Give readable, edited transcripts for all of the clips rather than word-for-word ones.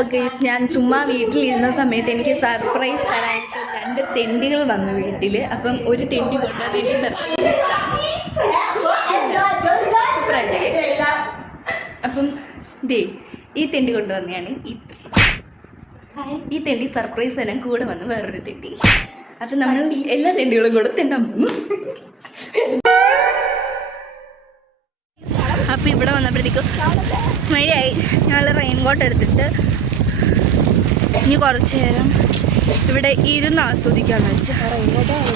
അപ്പോൾ ഗൈസ് ഞാൻ ചുമ്മാ വീട്ടിലിരുന്ന സമയത്ത് എനിക്ക് സർപ്രൈസ് തരാനായിട്ട് 2 തെണ്ടികൾ വന്നു വീട്ടിൽ. അപ്പം ഒരു തെണ്ടി കൊണ്ട് അതെൻ്റെ അപ്പം ദേ ഈ തെണ്ടി കൊണ്ടുവന്നെയാണ് ഈ തെണ്ടി സർപ്രൈസ് തരാൻ കൂടെ വന്ന് വേറൊരു തെണ്ടി. അപ്പം നമ്മൾ എല്ലാ തെണ്ടികളും കൂടെ തെണ്ടാൻ പോകുന്നു. അപ്പോൾ ഇവിടെ വന്നപ്പോഴത്തേക്കും മഴയായി. ഞങ്ങൾ റെയിൻ കോട്ട് എടുത്തിട്ട് ഇനി കുറച്ച് നേരം ഇവിടെ ഇരുന്ന് ആസ്വദിക്കാന്ന് വെച്ചാൽ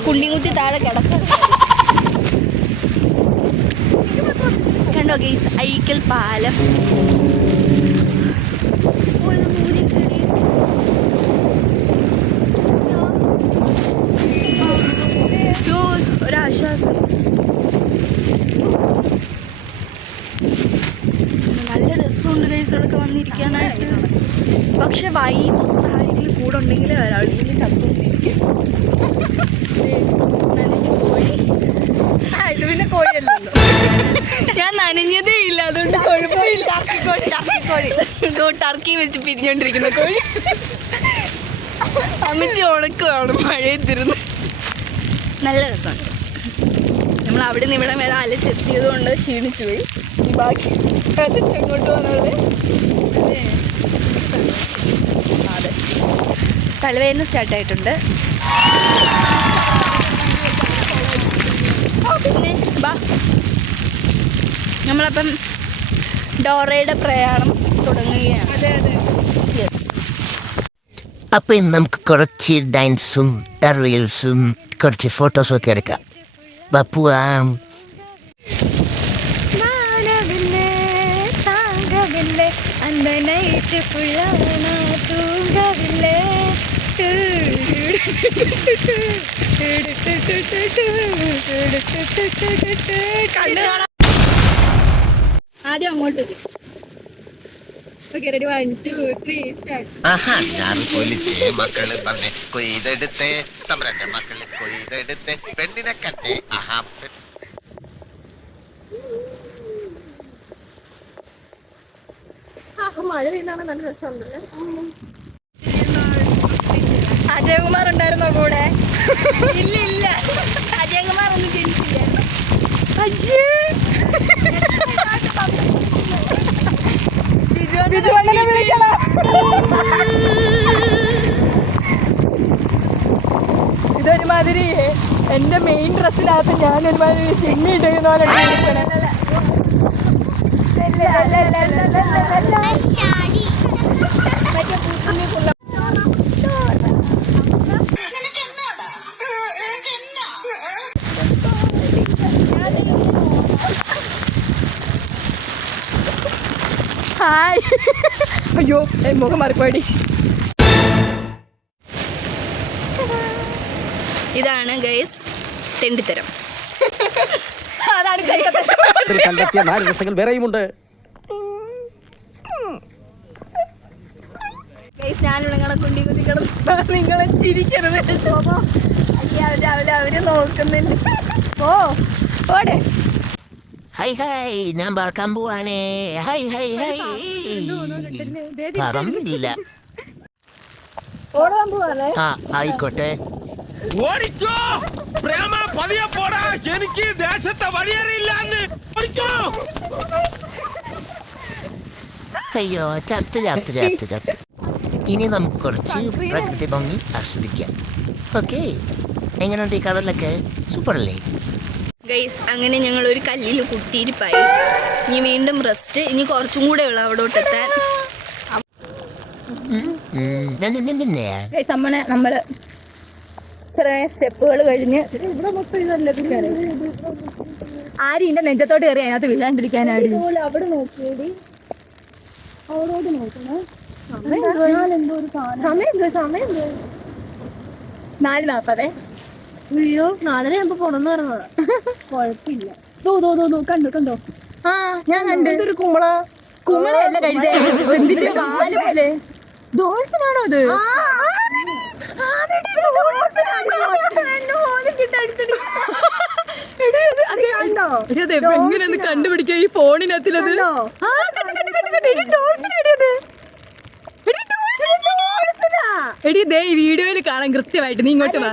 കുണ്ടിങ്കുത്തി താഴെ കിടക്കും. കണ്ടോ ഗൈസ്, അഴീക്കൽ പാലം. ഒരാശ്വാസം. നല്ല രസമുണ്ട് ഗൈസ് ഇവിടെയൊക്കെ വന്നിരിക്കാനായിട്ട്. പക്ഷെ വൈബ് ആരെങ്കിലും കൂടെ ഉണ്ടെങ്കിൽ ഒരാളെങ്കിലും ചത്തുകൊണ്ടിരിക്കും. നനഞ്ഞ കോഴി. ഇത് പിന്നെ കോഴിയല്ലല്ലോ, ഞാൻ നനഞ്ഞതേ ഇല്ല, അതുകൊണ്ട് കുഴപ്പമില്ല. ടർക്കി വെച്ച് പിരിഞ്ഞോണ്ടിരിക്കുന്ന കോഴി. അമ്മച്ചി ഉണക്കുവാണ് മഴയത്തിരുന്ന്. നല്ല രസമുണ്ട്. നമ്മൾ അവിടെ നിന്ന് ഇവിടെ വരെ അലച്ചെത്തിയത് കൊണ്ട് ക്ഷീണിച്ചു പോയി. ഈ ബാക്കി അലച്ചെങ്ങോട്ട് പോകുന്നത് അതെ തലവേദന സ്റ്റാർട്ടായിട്ടുണ്ട്. പിന്നെ ബാ നമ്മളപ്പം ഡോറയുടെ പ്രയാണം തുടങ്ങുകയാണ്. അതെ അതെ യെസ്. അപ്പം ഇന്ന് നമുക്ക് കുറച്ച് ഡാൻസും റീൽസും കുറച്ച് ഫോട്ടോസും ഒക്കെ എടുക്കാം. പോവാം. அந்த நைட்டு ஃபுல்லான தூங்கவில்லை. ആദ്യം അങ്ങോട്ട് റെഡി 1 2 3 സ്റ്റാർട്ട്. ഞാൻ കൊലിച്ച് മക്കള് പറഞ്ഞ് കൊയ്തെടുത്തേ തമ്പ്രാന്റെ മക്കള് കൊയ്തെടുത്തേ പെണ്ണിനെ കണ്ടേ. മഴ പെയ്യുന്നതാണ് നല്ല രസമുണ്ടല്ലേ. അജയകുമാർ ഉണ്ടായിരുന്നോ കൂടെ? ഇല്ല ഇല്ല, അജയകുമാർ ഒന്നും ജനിച്ചില്ല. ഇതൊരുമാതിരി എന്റെ മെയിൻ ഡ്രസ്സിനകത്ത് ഞാൻ ഒരുമാതിരി ഷിമ്മി ഇട്ടുന്ന പോലെ ഹായ്. അയ്യോ മുഖം മാറിപ്പോടി. ഇതാണ് ഗൈസ് തെണ്ടിത്തരം. അതാണ് കണ്ടെത്തിയ 4 രസങ്ങൾ വേറെയുമുണ്ട്. ഞാനിവിടെ കുണ്ടി കുത്തി കിടന്ന് നിങ്ങളെ ചിരിക്കരുത്. അവര് നോക്കുന്നുണ്ട്. ഓടെ ഹൈ ഹൈ ഞാൻ പറക്കാൻ പോവാണേ. ഹൈ ഹൈ ഹൈ പറന്നില്ല. ഓടാൻ പോവാണേ. ആയിക്കോട്ടെ. ഓടിക്കോ പ്രേമ പതിയെ പോടാ, എനിക്ക് ദേശത്തെ വഴിയറിയില്ലാന്ന്. അയ്യോ ചത്ത് ചത്ത് ചത്ത് ചത്ത്. ഇനി നമുക്ക് കുറച്ച് പ്രകൃതി ഭംഗി ആസ്വദിക്കാം. ഓക്കെ, എങ്ങനെയുണ്ട് ഈ കടലൊക്കെ? സൂപ്പറല്ലേ ഗൈസ്? അങ്ങനെ ഞങ്ങൾ ഒരു കല്ലിൽ കുത്തിയിരിപ്പായി. ഇനി വീണ്ടും റെസ്റ്റ്. ഇനി കുറച്ചും കൂടെ ഉള്ളു അവിടോട്ടെത്താൻ. നമ്മള് ഇത്ര സ്റ്റെപ്പുകൾ കഴിഞ്ഞ് ഇവിടെ മൊത്തം ഇതല്ലേ ആരും ഇതിന്റെ നെഞ്ചത്തോട്ട് കയറി അതിനകത്ത് വീഴാണ്ടിരിക്കാനാണ്. അവിടെ നോക്കിയേടി, അവിടോട്ട് നോക്കണേ. സമയം 4:40. അയ്യോ 4:30 പോണെന്ന് പറഞ്ഞതാ. കുഴപ്പമില്ല. കണ്ടോ? ആ ഞാൻ കണ്ടു. ഒരു കുമ്പളയല്ല കഴുത. എന്തിന്റെ വാല് പോലെ. ഡോൾഫിനാണോ അത്? എങ്ങനെയൊന്ന് കണ്ടുപിടിക്കുക ഈ ഫോണിനകത്തിലത്. എടി ദേ ഈ വീഡിയോയിൽ കാണാൻ കൃത്യമായിട്ട്. നീ ഇങ്ങോട്ട് വാ.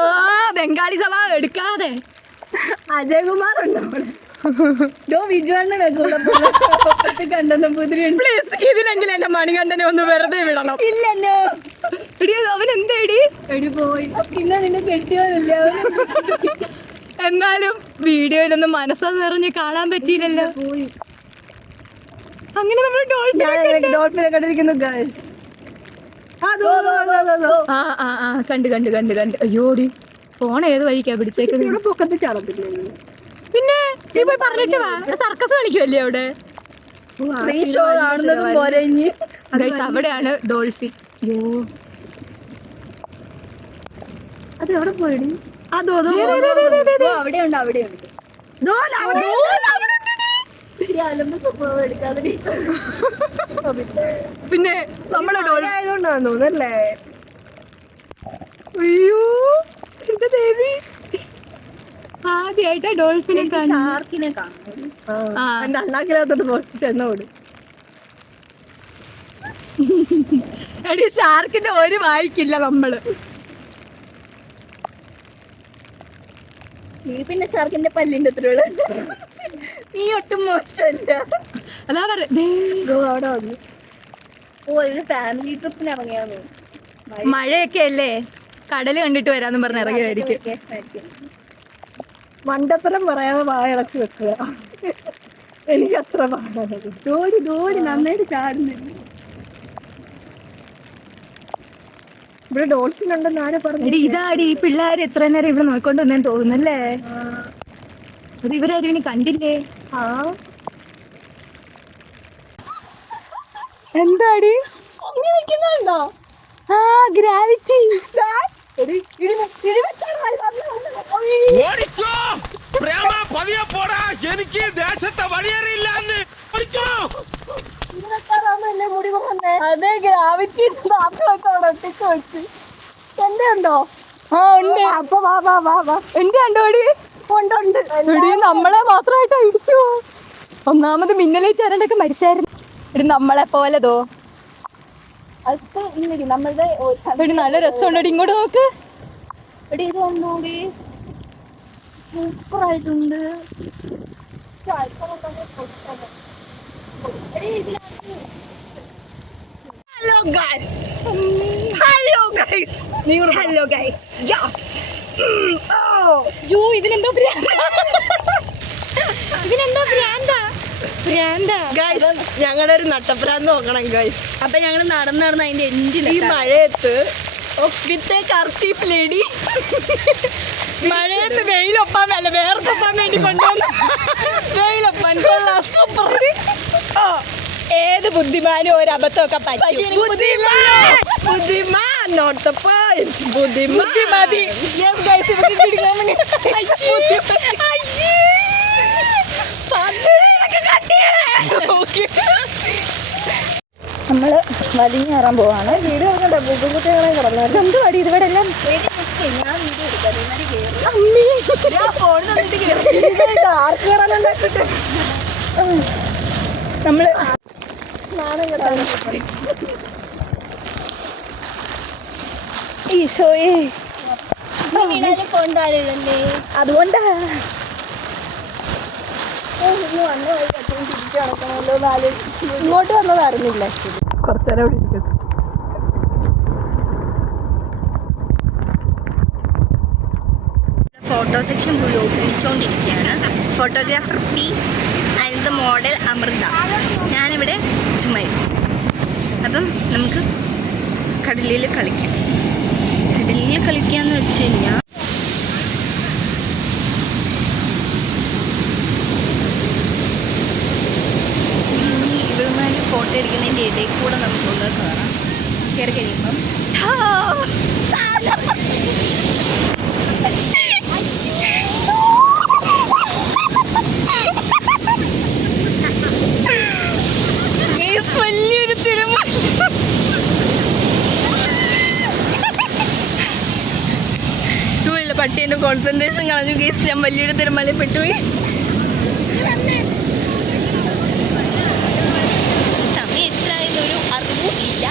ഓ ബംഗാളി സഭ എടുക്കാതെ. അജയകുമാർ ഉണ്ടോ? പ്ലീസ് ഇതിലെങ്കിലും എന്റെ മണികണ്ഠനെ ഒന്ന് വെറുതെ വിടണം. ഇല്ലല്ലോ എടി അവൻ എന്തേടി എടി പോയി പിന്നെ നിന്നെ കെട്ടിയോന്നില്ല. എന്നാലും വീഡിയോയിലൊന്നും മനസ്സാ നിറഞ്ഞ് കാണാൻ പറ്റിയില്ലല്ലോ. പോയി അങ്ങനെ നമ്മൾ ഡോൾഫിനെ കണ്ടിരിക്കുന്നു ഗൈസ്. കണ്ട് അയ്യോടി ഫോൺ ഏത് വഴിക്കാ പിടിച്ചേക്കുന്നത്? പൊക്കത്ത് ചാടത്തില്ലേ? പിന്നെ നീ പോയി പറഞ്ഞിട്ട് വാ. സർക്കസ് കളിക്കുമല്ലേ അവിടെ? ഷോ കാണുന്നതും പോലെ ഗൈസ് അവിടെയാണ് ഡോൾഫിൻ. അയ്യോ അത് എവിടെ പോയിടി? അവിടെയുണ്ട് അവിടെയുണ്ട്. പിന്നെ നമ്മളെ ആയതുകൊണ്ടാണ് തോന്നല്ലേ? അയ്യോ എന്റെ ദേവി ആദ്യമായിട്ടാ ഡോൾഫിനെ ഷാർക്കിനെ കാണും. എന്റെ അണ്ണാക്കിനകത്തോട്ട് പോയി ചെന്നോട്. എടി ഷാർക്കിന്റെ ഒരു വായിക്കില്ല നമ്മള്. നീ പിന്നെ ഷാർക്കിന്റെ പല്ലിന്റെ അത്രയുള്ള നീ ഒട്ടും മോശമല്ല. അതാ അവിടെ വന്നു. ഓ ഇത് ഫാമിലി ട്രിപ്പിന് ഇറങ്ങിയാന്ന്. മഴയൊക്കെ അല്ലേ, കടല് കണ്ടിട്ട് വരാന്ന് പറഞ്ഞ് ഇറങ്ങിയതായിരിക്കും. മണ്ടത്തരം പറയാതെ വായടച്ച് വെക്കുക. എനിക്ക് അത്ര പാടാണ്. ദോടി നന്നായിട്ട് ചാടുന്നില്ല. ഇവിടെ ഡോൾഫിൻ ഉണ്ടെന്ന് ആരെ പറഞ്ഞു? എടി ഇതാടി ഈ പിള്ളേർ എത്ര നേരം ഇവിടെ നോക്കിക്കൊണ്ട് വന്നേന്ന് തോന്നുന്നല്ലേ? അത് ഇവരാരും ഇനി കണ്ടില്ലേ? എന്താടി നിൽക്കുന്നുണ്ടോ? ഗ്രാവിറ്റി. ഓടിക്കോ പ്രേമ പതിയെ പോടാ, എനിക്ക് ദേശത്തെ വഴിയറിയില്ലാന്ന്. ഓടിക്കോ. അതെ ഗ്രാവിറ്റി ഒട്ടിച്ച് വെച്ച്. എന്റെ ഉണ്ടോ? ഉണ്ട്. അപ്പൊ വാ എന്റെ ഉണ്ടോടി? ഉണ്ട്. എടി നമ്മളെ മാത്രമായിട്ട് ഇടിക്കുവോ? ഒന്നാമത് മിന്നലേറ്റാരണ്ടൊക്കെ മരിച്ചായിരുന്നു. എടി നമ്മളെ പോലെതോ. അത് ഇല്ലടി നമ്മളുടെ എടി നല്ല രസമുണ്ടടി, ഇങ്ങോട്ട് നോക്ക്. എടി ഇത് ഒന്നുകൂടി സൂപ്പറായിട്ടുണ്ട്. ഹലോ ഗൈസ് ഇതിനെന്തോ ഞങ്ങളുടെ ഒരു നട്ടപ്രാന്ത് നോക്കണം ഗൈസ്. അപ്പൊ ഞങ്ങള് നടന്ന് അതിന്റെ എൻഡില് ഈ മഴയത്ത് വിത്ത് കർച്ചീഫ് ലേഡി മഴയത്ത് വെയിലൊപ്പാൻ അല്ല വേർത്തൊപ്പാൻ വേണ്ടി കൊണ്ടുവന്നു. വെയിലൊപ്പാൻ സൂപ്പർ. ഏത് ബുദ്ധിമാനും ഒരു അബദ്ധമൊക്കെ പറ്റും. ബുദ്ധിമാൻ നോട്ട് ദ പോയിന്റ്. ബുദ്ധിമതി. നമ്മള് വലിഞ്ഞേറാൻ പോവാണ്. വീട് നോക്കട്ടെ, ബുദ്ധിമുട്ടുകളെ കിടന്നു. എന്ത് പടി ഇതിവിടെ എല്ലാം ഞാൻ വീഡിയോ എടുക്കാം. ഫോൺ തന്നിട്ട് ആർക്ക് കയറാനുണ്ടാക്കിട്ട് നമ്മള് നാണം കേട്ടാണ്. ഈശോയെ ഫോൺ താഴെയല്ലേ, അതുകൊണ്ടാ വന്ന വഴി അച്ഛനും തിരിച്ചു നടക്കണമല്ലോ നാല്. ഇങ്ങോട്ട് വന്നതായിരുന്നില്ല. കുറച്ചേരം ഇവിടെ ഇരിക്കും. ഫോട്ടോ സെക്ഷൻ ഉപയോഗിച്ചുകൊണ്ടിരിക്കുകയാണ്. Photographer P and the model Amrita. ഞാനിവിടെ ചുമയും. അപ്പം നമുക്ക് കടലിൽ കളിക്കാം. കടലിൽ കളിക്കാന്ന് വെച്ച് കഴിഞ്ഞാൽ ഇവരുമായി ഫോട്ടോ എടുക്കുന്നതിൻ്റെ ഇടയിൽ കൂടെ നമുക്കൊന്ന് കയറാം. കയറി കഴിയുമ്പം വലിയൊരു തിരുമല. പട്ടിയുടെ കോൺസെൻട്രേഷൻ കളഞ്ഞു കേസ്. ഞാൻ വലിയൊരു തിരുമലയിൽ പെട്ടുപോയി. സമയം എത്രയായതൊരു അറിവും ഇല്ല.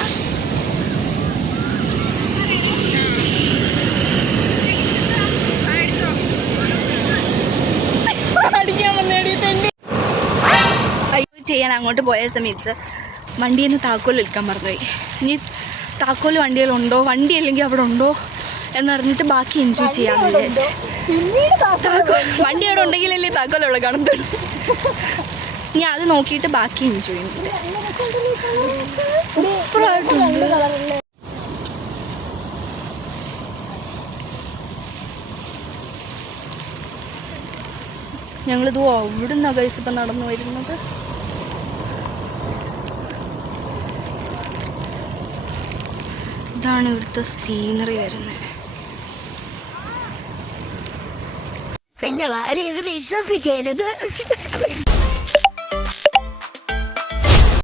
ചെയ്യാൻ അങ്ങോട്ട് പോയ സമയത്ത് വണ്ടിയിൽ നിന്ന് താക്കോൽ എടുക്കാൻ മറന്നുപോയി. ഇനി താക്കോൽ വണ്ടിയിലുണ്ടോ, വണ്ടി അല്ലെങ്കിൽ അവിടെ ഉണ്ടോ എന്നറിഞ്ഞിട്ട് ബാക്കി എൻജോയ് ചെയ്യാമെന്ന് വിചാരിച്ചു. വണ്ടി അവിടെ ഉണ്ടെങ്കിലല്ലേ താക്കോൽ അവിടെ കാണത്തുള്ളൂ. ഇനി അത് നോക്കിയിട്ട് ബാക്കി എൻജോയ് ചെയ്യുന്നുണ്ട്. സൂപ്പറായിട്ടുണ്ട്. ഞങ്ങളിത് അവിടെ നിന്നാണ് ഗൈസ് ഇപ്പം നടന്നു വരുന്നത്. ഇതാണ് ഇവിടുത്തെ സീനറി വരുന്നത്. നിങ്ങൾ ആരെയും വിശ്വസിക്കരുത്.